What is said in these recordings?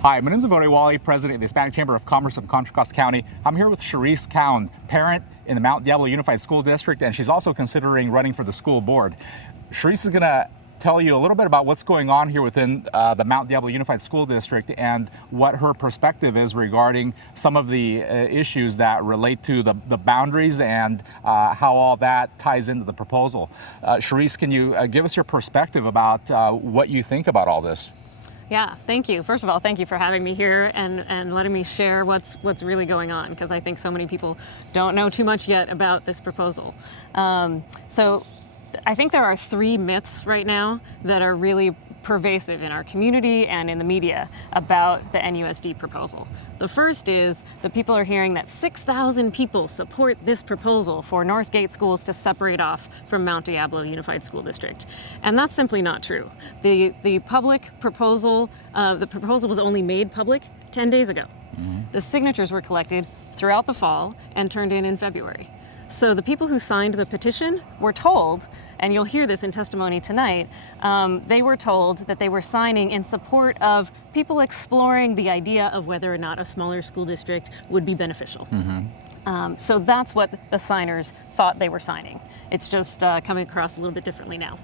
Hi, my name is Avodi Wally, president of the Hispanic Chamber of Commerce of Contra Costa County. I'm here with Cherise Khaund, parent in the Mount Diablo Unified School District, and she's also considering running for the school board. Cherise is going to tell you a little bit about what's going on here within the Mount Diablo Unified School District and what her perspective is regarding some of the issues that relate to the boundaries and how all that ties into the proposal. Cherise, can you give us your perspective about what you think about all this? Yeah, thank you. First of all, thank you for having me here and letting me share what's really going on, because I think so many people don't know too much yet about this proposal. So I think there are three myths right now that are really pervasive in our community and in the media about the MDUSD proposal. The first is that people are hearing that 6,000 people support this proposal for Northgate schools to separate off from Mount Diablo Unified School District. And that's simply not true. The public proposal, the proposal was only made public 10 days ago. The signatures were collected throughout the fall and turned in February. So the people who signed the petition were told, and you'll hear this in testimony tonight, they were told that they were signing in support of people exploring the idea of whether or not a smaller school district would be beneficial. So that's what the signers thought they were signing. It's just coming across a little bit differently now.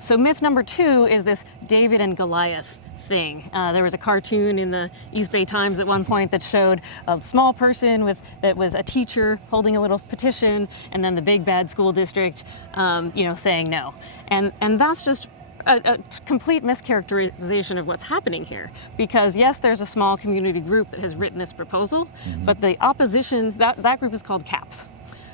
So myth number two is this David and Goliath thing. There was a cartoon in the East Bay Times at one point that showed a small person that was a teacher holding a little petition, and then the big bad school district, saying no. And that's just a complete mischaracterization of what's happening here. Because yes, there's a small community group that has written this proposal, but the opposition, that group is called CAPS.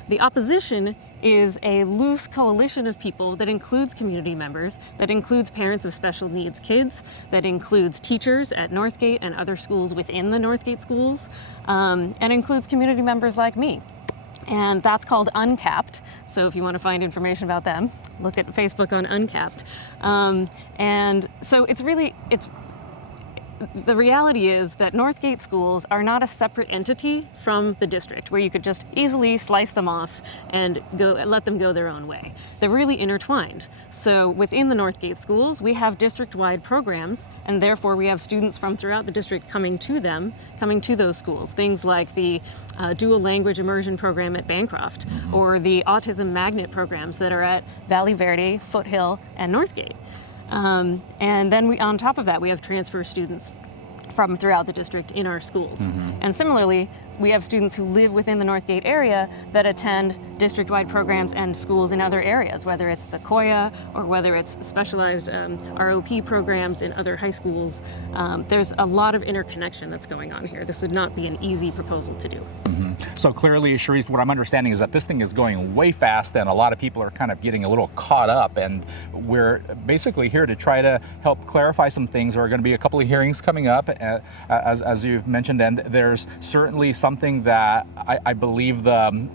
The opposition is a loose coalition of people that includes community members, that includes parents of special needs kids, that includes teachers at Northgate and other schools within the Northgate schools, and includes community members like me. And that's called Uncapped. So if you want to find information about them, look at Facebook on Uncapped. And so the reality is that Northgate schools are not a separate entity from the district where you could just easily slice them off and let them go their own way. They're really intertwined. So within the Northgate schools, we have district-wide programs, and therefore we have students from throughout the district coming to those schools. Things like the dual language immersion program at Bancroft, or the autism magnet programs that are at Valley Verde, Foothill, and Northgate. And then on top of that, we have transfer students from throughout the district in our schools. And similarly, we have students who live within the Northgate area that attend district-wide programs and schools in other areas, whether it's Sequoia or whether it's specialized ROP programs in other high schools. There's a lot of interconnection that's going on here. This would not be an easy proposal to do. So clearly, Cherise, what I'm understanding is that this thing is going way fast and a lot of people are kind of getting a little caught up, and we're basically here to try to help clarify some things. There are going to be a couple of hearings coming up, as you've mentioned, and there's certainly something that I believe the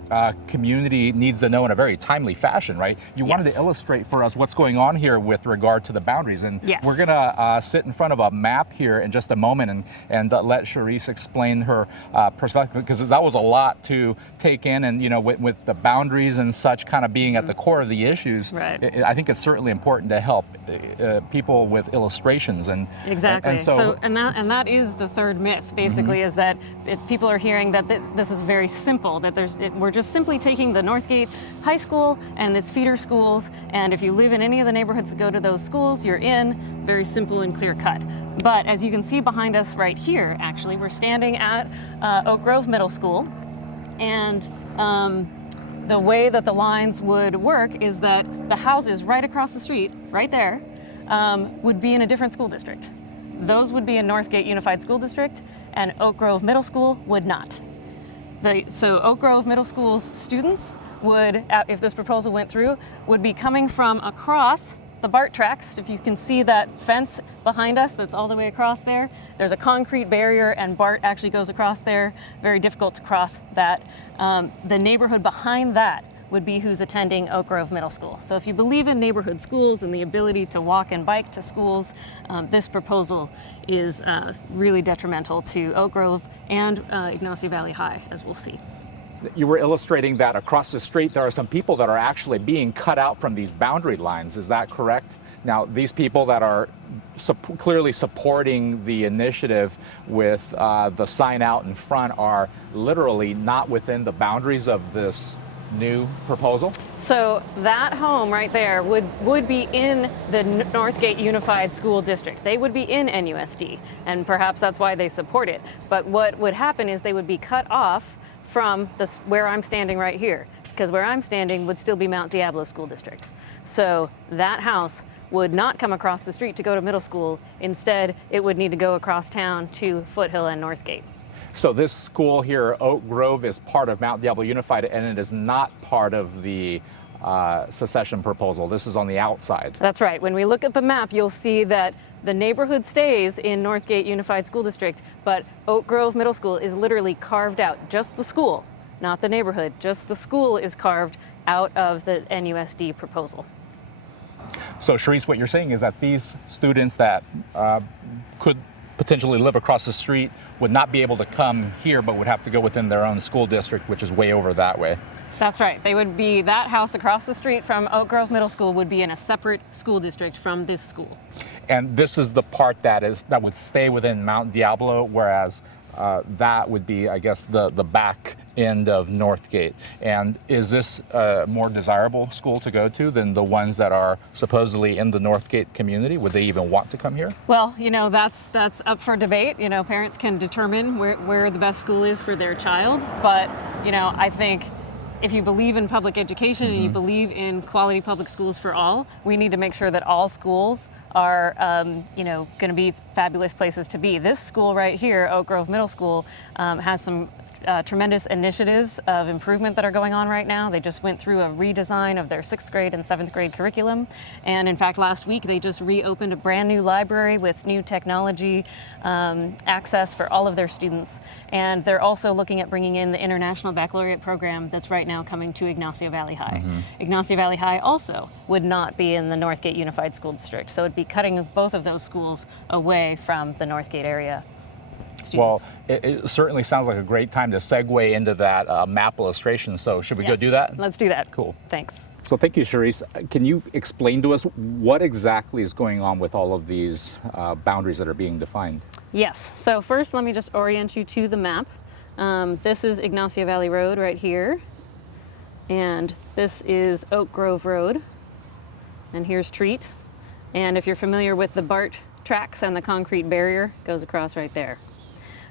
community needs to know in a very timely fashion, right? You wanted to illustrate for us what's going on here with regard to the boundaries, and we're going to sit in front of a map here in just a moment and let Cherise explain her perspective, because that was a lot to take in, and with the boundaries and such kind of being at the core of the issues, I think it's certainly important to help people with illustrations and exactly. And that is the third myth, basically, is that if people are hearing that this is very simple, that we're just simply taking the Northgate High School and its feeder schools, and if you live in any of the neighborhoods that go to those schools, you're in. Very simple and clear cut. But as you can see behind us right here, actually, we're standing at Oak Grove Middle School, and the way that the lines would work is that the houses right across the street, right there, would be in a different school district. Those would be in Northgate Unified School District, and Oak Grove Middle School would not. So Oak Grove Middle School's students would, if this proposal went through, would be coming from across the BART tracks. If you can see that fence behind us that's all the way across there, there's a concrete barrier and BART actually goes across there. Very difficult to cross that. The neighborhood behind that would be who's attending Oak Grove Middle School. So if you believe in neighborhood schools and the ability to walk and bike to schools, this proposal is really detrimental to Oak Grove and Ignacio Valley High, as we'll see. You were illustrating that across the street there are some people that are actually being cut out from these boundary lines. Is that correct? Now, these people that are clearly supporting the initiative with the sign out in front are literally not within the boundaries of this new proposal? So that home right there would be in the Northgate Unified School District. They would be in NUSD, and perhaps that's why they support it. But what would happen is they would be cut off from where I'm standing right here, because where I'm standing would still be Mount Diablo School District. So that house would not come across the street to go to middle school. Instead, it would need to go across town to Foothill and Northgate. So this school here, Oak Grove, is part of Mount Diablo Unified, and it is not part of the secession proposal. This is on the outside. That's right. When we look at the map, you'll see that the neighborhood stays in Northgate Unified School District, but Oak Grove Middle School is literally carved out. Just the school, not the neighborhood. Just the school is carved out of the NUSD proposal. So, Cherise, what you're saying is that these students that could potentially live across the street would not be able to come here, but would have to go within their own school district, which is way over that way. That's right. They would be, that house across the street from Oak Grove Middle School would be in a separate school district from this school. And this is the part that would stay within Mount Diablo, whereas that would be, I guess, the back end of Northgate. And is this a more desirable school to go to than the ones that are supposedly in the Northgate community? Would they even want to come here? Well, you know, that's up for debate. You know, parents can determine where the best school is for their child. But, you know, I think if you believe in public education and you believe in quality public schools for all, we need to make sure that all schools are, you know, going to be fabulous places to be. This school right here, Oak Grove Middle School, has some tremendous initiatives of improvement that are going on right now. They just went through a redesign of their 6th grade and 7th grade curriculum. And in fact, last week, they just reopened a brand new library with new technology access for all of their students. And they're also looking at bringing in the International Baccalaureate program that's right now coming to Ignacio Valley High. Ignacio Valley High also would not be in the Northgate Unified School District. So it'd be cutting both of those schools away from the Northgate area students. Well, it certainly sounds like a great time to segue into that map illustration. So should we go do that? Let's do that. Cool. Thanks. So thank you, Cherise. Can you explain to us what exactly is going on with all of these boundaries that are being defined? Yes. So first, let me just orient you to the map. This is Ignacio Valley Road right here. And this is Oak Grove Road. And here's Treat. And if you're familiar with the BART tracks and the concrete barrier, it goes across right there.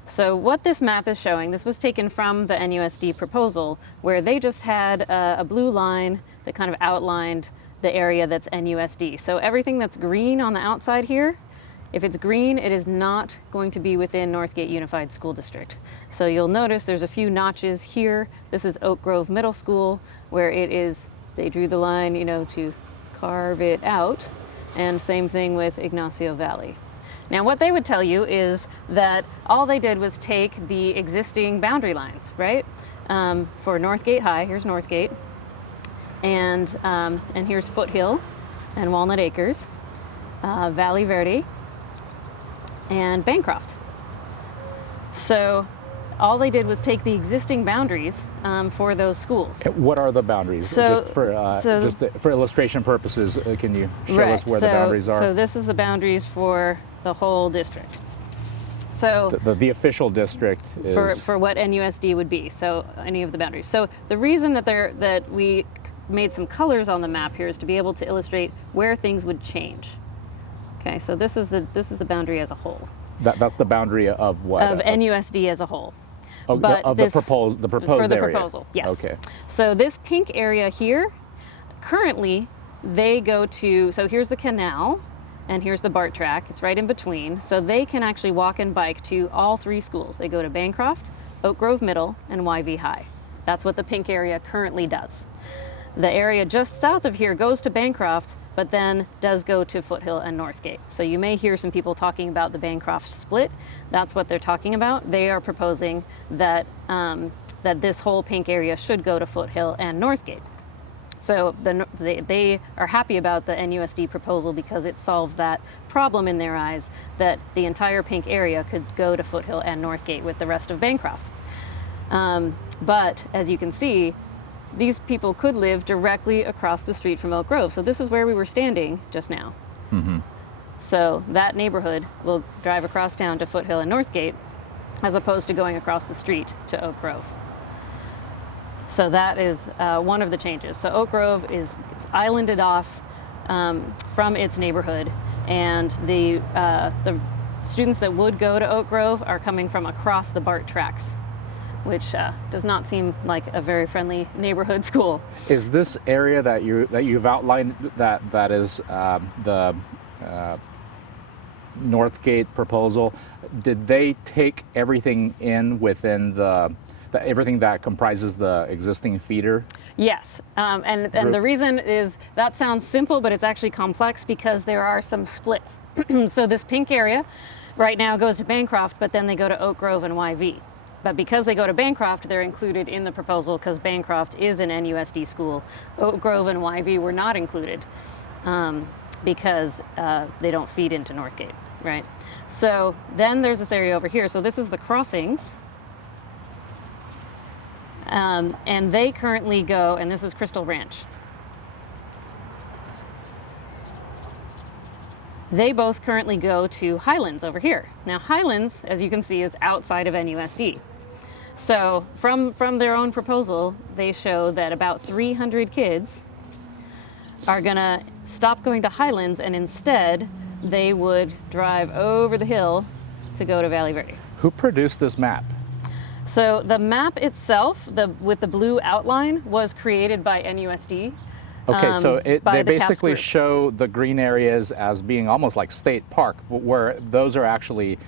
So what this map is showing, this was taken from the NUSD proposal, where they just had a blue line that kind of outlined the area that's NUSD. So everything that's green on the outside here, if it's green, it is not going to be within Northgate Unified School District. So you'll notice there's a few notches here. This is Oak Grove Middle School, where it is, they drew the line, you know, to carve it out. And same thing with Ignacio Valley. Now, what they would tell you is that all they did was take the existing boundary lines, right? For Northgate High, here's Northgate, and here's Foothill and Walnut Acres, Valley Verde, and Bancroft. So all they did was take the existing boundaries for those schools. What are the boundaries? So, for illustration purposes, can you show us where the boundaries are? So this is the boundaries for the whole district. So the official district is for what NUSD would be. So any of the boundaries. So the reason that we made some colors on the map here is to be able to illustrate where things would change. Okay, so this is the boundary as a whole. That's the boundary of what? Of NUSD as a whole. But the proposed for the area. proposal, yes. Okay. So this pink area here, currently they go to, so here's the canal and here's the BART track. It's right in between. So they can actually walk and bike to all 3 schools. They go to Bancroft, Oak Grove Middle, and YV High. That's what the pink area currently does. The area just south of here goes to Bancroft, but then does go to Foothill and Northgate. So you may hear some people talking about the Bancroft split. That's what they're talking about. They are proposing that, that this whole pink area should go to Foothill and Northgate. So they are happy about the NUSD proposal because it solves that problem in their eyes, that the entire pink area could go to Foothill and Northgate with the rest of Bancroft. But as you can see, these people could live directly across the street from Oak Grove. So this is where we were standing just now. So that neighborhood will drive across town to Foothill and Northgate, as opposed to going across the street to Oak Grove. So that is one of the changes. So Oak Grove is islanded off from its neighborhood, and the students that would go to Oak Grove are coming from across the BART tracks, which does not seem like a very friendly neighborhood school. Is this area that you've outlined that is the Northgate proposal? Did they take everything in within everything that comprises the existing feeder? Yes, and the reason is that sounds simple, but it's actually complex because there are some splits. So this pink area right now goes to Bancroft, but then they go to Oak Grove and YV. But because they go to Bancroft, they're included in the proposal because Bancroft is an NUSD school. Oak Grove and YV were not included because they don't feed into Northgate, right? So then there's this area over here. So this is the crossings. And they currently go, and this is Crystal Ranch. They both currently go to Highlands over here. Now Highlands, as you can see, is outside of NUSD. So from their own proposal, they show that about 300 kids are gonna stop going to Highlands, and instead they would drive over the hill to go to Valley Verde. Who produced this map? So the map itself, with the blue outline, was created by NUSD. Okay, so they basically group. show the green areas as being almost like state park, where those are actually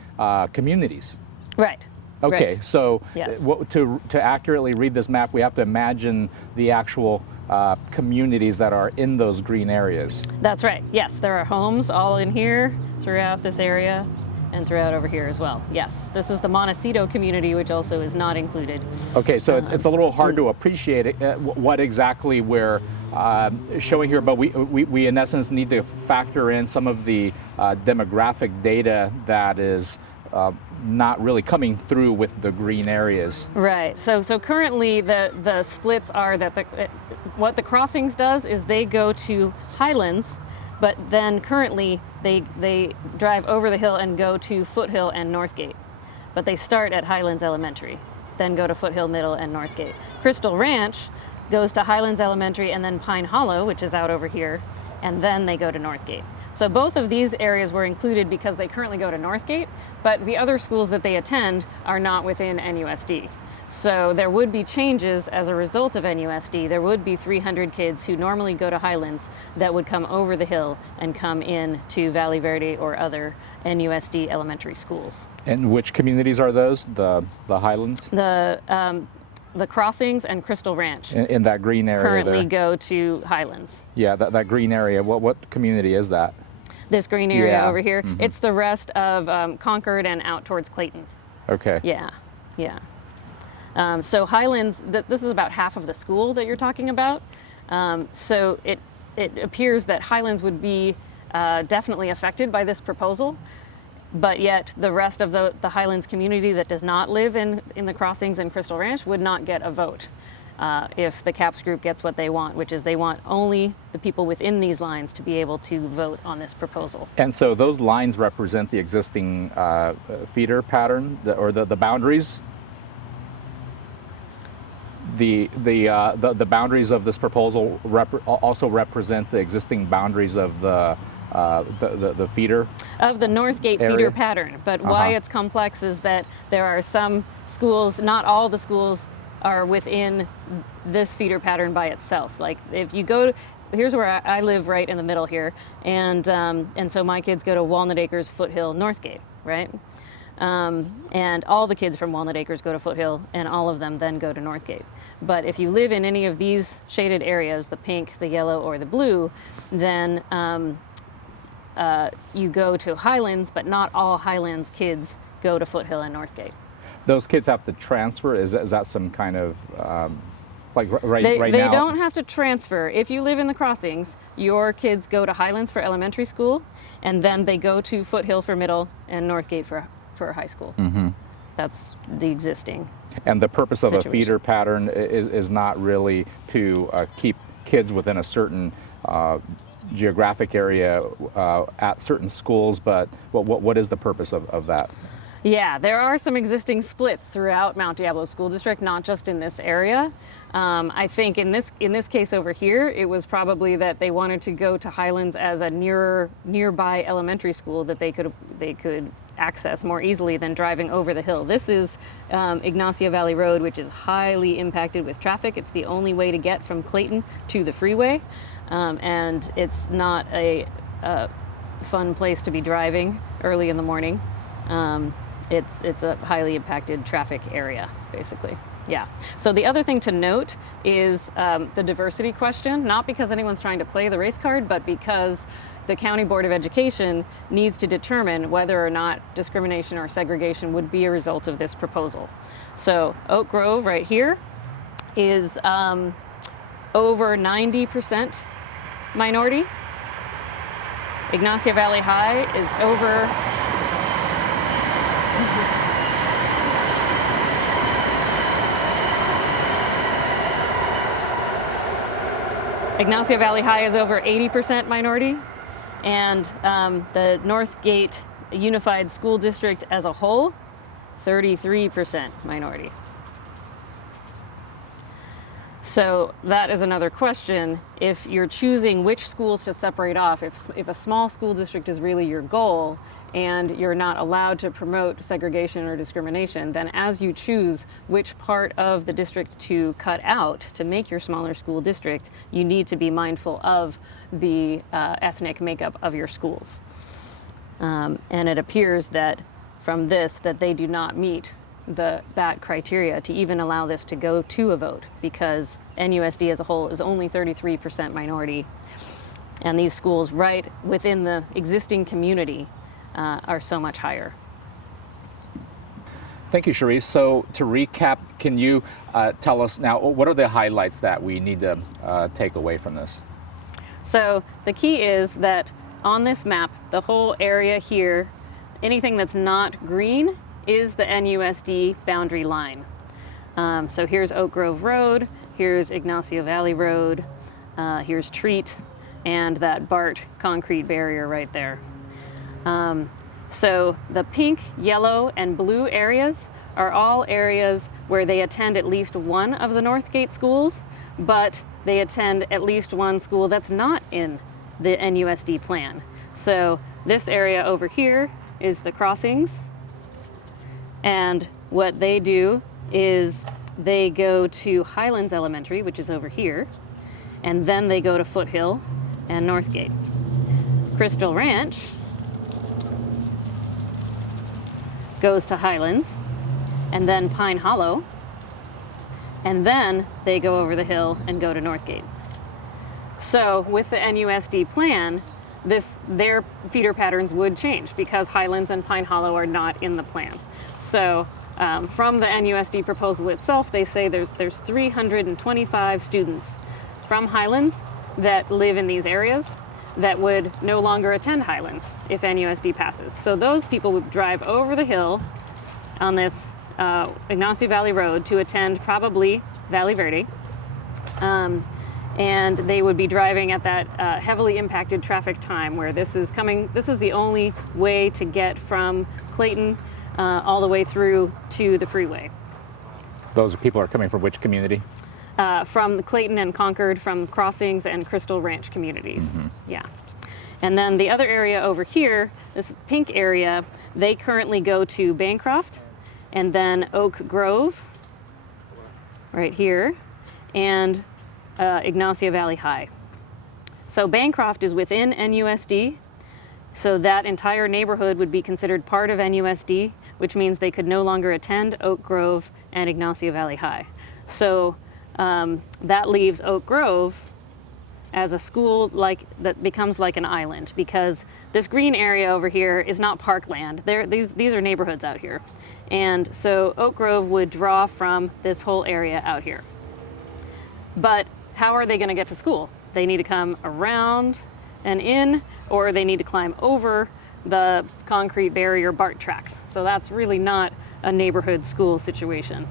communities. Right. Okay, right. So Yes. to accurately read this map, we have to imagine the actual communities that are in those green areas. That's right. Yes, there are homes all in here throughout this area and throughout over here as well. Yes, this is the Montecito community, which also is not included. Okay, so it's a little hard to appreciate it, what exactly we're showing here, but we in essence need to factor in some of the demographic data that is not really coming through with the green areas. Right. So currently the splits are that what the crossings does is they go to Highlands, but then currently they drive over the hill and go to Foothill and Northgate. But they start at Highlands Elementary, then go to Foothill Middle and Northgate. Crystal Ranch goes to Highlands Elementary and then Pine Hollow, which is out over here, and then they go to Northgate. So both of these areas were included because they currently go to Northgate, but the other schools that they attend are not within NUSD. So there would be changes as a result of NUSD. There would be 300 kids who normally go to Highlands that would come over the hill and come in to Valley Verde or other NUSD elementary schools. And which communities are those? The Highlands? The Crossings and Crystal Ranch In that green area currently there. go to Highlands. Yeah, that green area. What community is that? This green area Yeah. over here, it's the rest of Concord and out towards Clayton. Okay. Yeah, yeah. So Highlands, this is about half of the school that you're talking about. So it appears that Highlands would be definitely affected by this proposal, but yet the rest of the Highlands community that does not live in the Crossings and Crystal Ranch would not get a vote if the CAPS group gets what they want, which is they want only the people within these lines to be able to vote on this proposal. And so those lines represent the existing feeder pattern, or the boundaries. The boundaries of this proposal also represent the existing boundaries of the feeder Of the Northgate area? feeder pattern, but why it's complex is that there are some schools, not all the schools are within this feeder pattern by itself. Like if you go to, here's where I live right in the middle here, and so my kids go to Walnut Acres, Foothill, Northgate, right? And all the kids from Walnut Acres go to Foothill, and all of them then go to Northgate. But if you live in any of these shaded areas, the pink, the yellow, or the blue, then you go to Highlands, but not all Highlands kids go to Foothill and Northgate. Those kids have to transfer? Is that some kind of, like right now? They don't have to transfer. If you live in the Crossings, your kids go to Highlands for elementary school, and then they go to Foothill for middle and Northgate for high school. That's the existing. And the purpose of situation. a feeder pattern is not really to keep kids within a certain geographic area at certain schools, but what is the purpose of that? Yeah, there are some existing splits throughout Mount Diablo School District, not just in this area. I think in this case over here, it was probably that they wanted to go to Highlands as a nearby elementary school that they could access more easily than driving over the hill. This is Ignacio Valley Road, which is highly impacted with traffic. It's the only way to get from Clayton to the freeway, and it's not a fun place to be driving early in the morning. It's a highly impacted traffic area, basically. Yeah. So the other thing to note is the diversity question, not because anyone's trying to play the race card, but because the County Board of Education needs to determine whether or not discrimination or segregation would be a result of this proposal. So Oak Grove right here is over 90% minority. Ignacio Valley High is over Ignacio Valley High is over 80% minority, and the Northgate Unified School District as a whole, 33% minority. So that is another question. If you're choosing which schools to separate off, if a small school district is really your goal, and you're not allowed to promote segregation or discrimination, then as you choose which part of the district to cut out to make your smaller school district, you need to be mindful of the ethnic makeup of your schools. And it appears that from this that they do not meet that criteria to even allow this to go to a vote, because NUSD as a whole is only 33% minority, and these schools right within the existing community are so much higher. Thank you, Cherise. So to recap, can you tell us now, what are the highlights that we need to take away from this? So the key is that on this map, the whole area here, anything that's not green is the NUSD boundary line. So here's Oak Grove Road, here's Ignacio Valley Road, here's Treat, and that BART concrete barrier right there. So the pink, yellow, and blue areas are all areas where they attend at least one of the Northgate schools, but they attend at least one school that's not in the NUSD plan. So this area over here is the crossings, and what they do is they go to Highlands Elementary, which is over here, and then they go to Foothill and Northgate. Crystal Ranch goes to Highlands, and then Pine Hollow, and then they go over the hill and go to Northgate. So with the NUSD plan, their feeder patterns would change because Highlands and Pine Hollow are not in the plan. So from the NUSD proposal itself, they say there's 325 students from Highlands that live in these areas that would no longer attend Highlands if NUSD passes. So those people would drive over the hill on this Ignacio Valley Road to attend probably Valley Verde. And they would be driving at that heavily impacted traffic time where this is the only way to get from Clayton all the way through to the freeway. Those people are coming from which community? From the Clayton and Concord, from Crossings and Crystal Ranch communities. Mm-hmm. Yeah. And then the other area over here, this pink area, they currently go to Bancroft and then Oak Grove, right here, and Ignacio Valley High. So Bancroft is within NUSD, so that entire neighborhood would be considered part of NUSD, which means they could no longer attend Oak Grove and Ignacio Valley High. So that leaves Oak Grove as a school that becomes like an island, because this green area over here is not parkland. These are neighborhoods out here. And so Oak Grove would draw from this whole area out here. But how are they going to get to school? They need to come around and in, or they need to climb over the concrete barrier BART tracks. So that's really not a neighborhood school situation.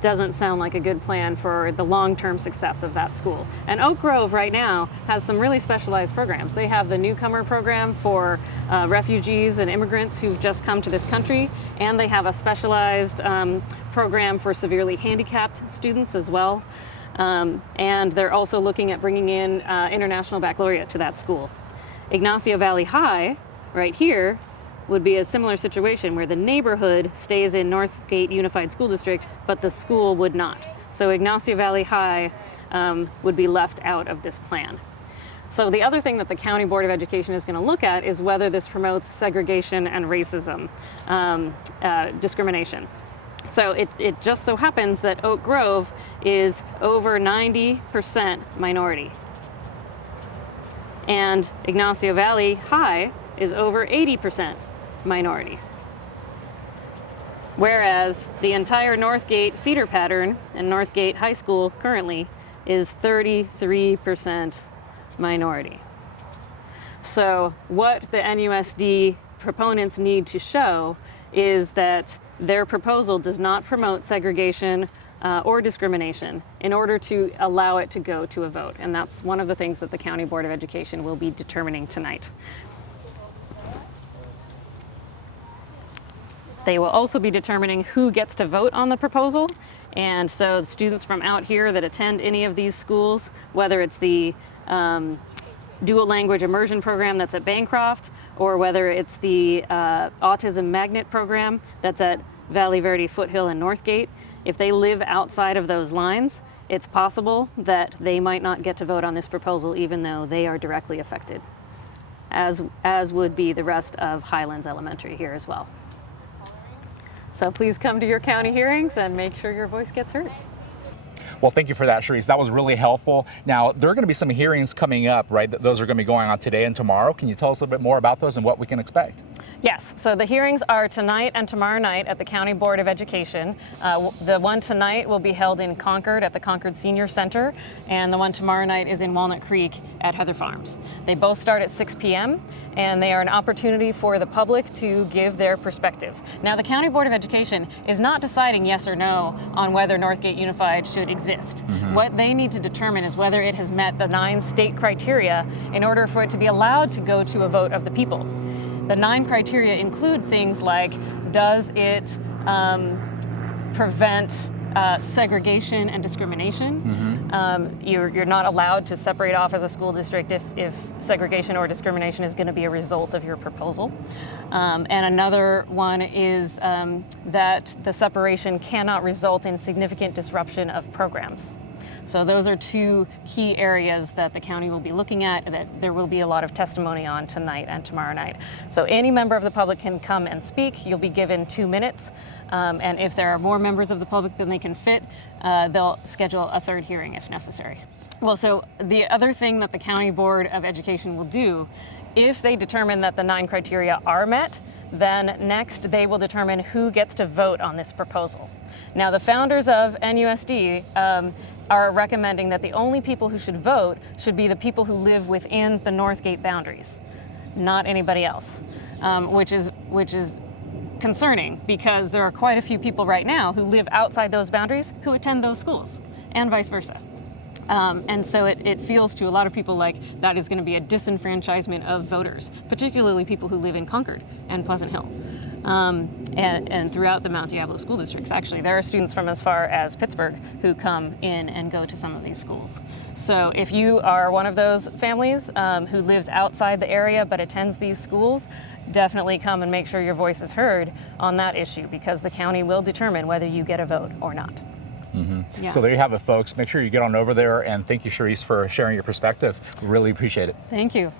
doesn't sound like a good plan for the long-term success of that school. And Oak Grove right now has some really specialized programs. They have the newcomer program for refugees and immigrants who've just come to this country, and they have a specialized program for severely handicapped students as well. And they're also looking at bringing in International Baccalaureate to that school. Ignacio Valley High, right here, would be a similar situation where the neighborhood stays in Northgate Unified School District, but the school would not. So Ignacio Valley High would be left out of this plan. So the other thing that the County Board of Education is going to look at is whether this promotes segregation and racism, discrimination. So it just so happens that Oak Grove is over 90% minority. And Ignacio Valley High is over 80% minority. Whereas the entire Northgate feeder pattern and Northgate High School currently is 33% minority. So what the NUSD proponents need to show is that their proposal does not promote segregation or discrimination in order to allow it to go to a vote. And that's one of the things that the County Board of Education will be determining tonight. They will also be determining who gets to vote on the proposal. And so students from out here that attend any of these schools, whether it's the dual language immersion program that's at Bancroft, or whether it's the autism magnet program that's at Valley Verde, Foothill, and Northgate, if they live outside of those lines, it's possible that they might not get to vote on this proposal even though they are directly affected, as would be the rest of Highlands Elementary here as well. So please come to your county hearings and make sure your voice gets heard. Well, thank you for that, Cherise. That was really helpful. Now, there are going to be some hearings coming up, right? Those are going to be going on today and tomorrow. Can you tell us a little bit more about those and what we can expect? Yes, so the hearings are tonight and tomorrow night at the County Board of Education. The one tonight will be held in Concord at the Concord Senior Center, and the one tomorrow night is in Walnut Creek at Heather Farms. They both start at 6 p.m., and they are an opportunity for the public to give their perspective. Now, the County Board of Education is not deciding yes or no on whether Northgate Unified should exist. What they need to determine is whether it has met the 9 state criteria in order for it to be allowed to go to a vote of the people. The 9 criteria include things like, does it prevent segregation and discrimination? You're not allowed to separate off as a school district if segregation or discrimination is going to be a result of your proposal. And another one is that the separation cannot result in significant disruption of programs. So those are 2 key areas that the county will be looking at and that there will be a lot of testimony on tonight and tomorrow night. So any member of the public can come and speak. You'll be given 2 minutes. And if there are more members of the public than they can fit, they'll schedule a 3rd hearing if necessary. Well, so the other thing that the County Board of Education will do, if they determine that the 9 criteria are met, then next they will determine who gets to vote on this proposal. Now, the founders of NUSD are recommending that the only people who should vote should be the people who live within the Northgate boundaries, not anybody else, which is concerning because there are quite a few people right now who live outside those boundaries who attend those schools, and vice versa. And so it feels to a lot of people like that is going to be a disenfranchisement of voters, particularly people who live in Concord and Pleasant Hill. And throughout the Mount Diablo school districts. Actually, there are students from as far as Pittsburgh who come in and go to some of these schools. So if you are one of those families who lives outside the area but attends these schools, definitely come and make sure your voice is heard on that issue because the county will determine whether you get a vote or not. Yeah. So there you have it, folks. Make sure you get on over there, and thank you, Cherise, for sharing your perspective. Really appreciate it. Thank you.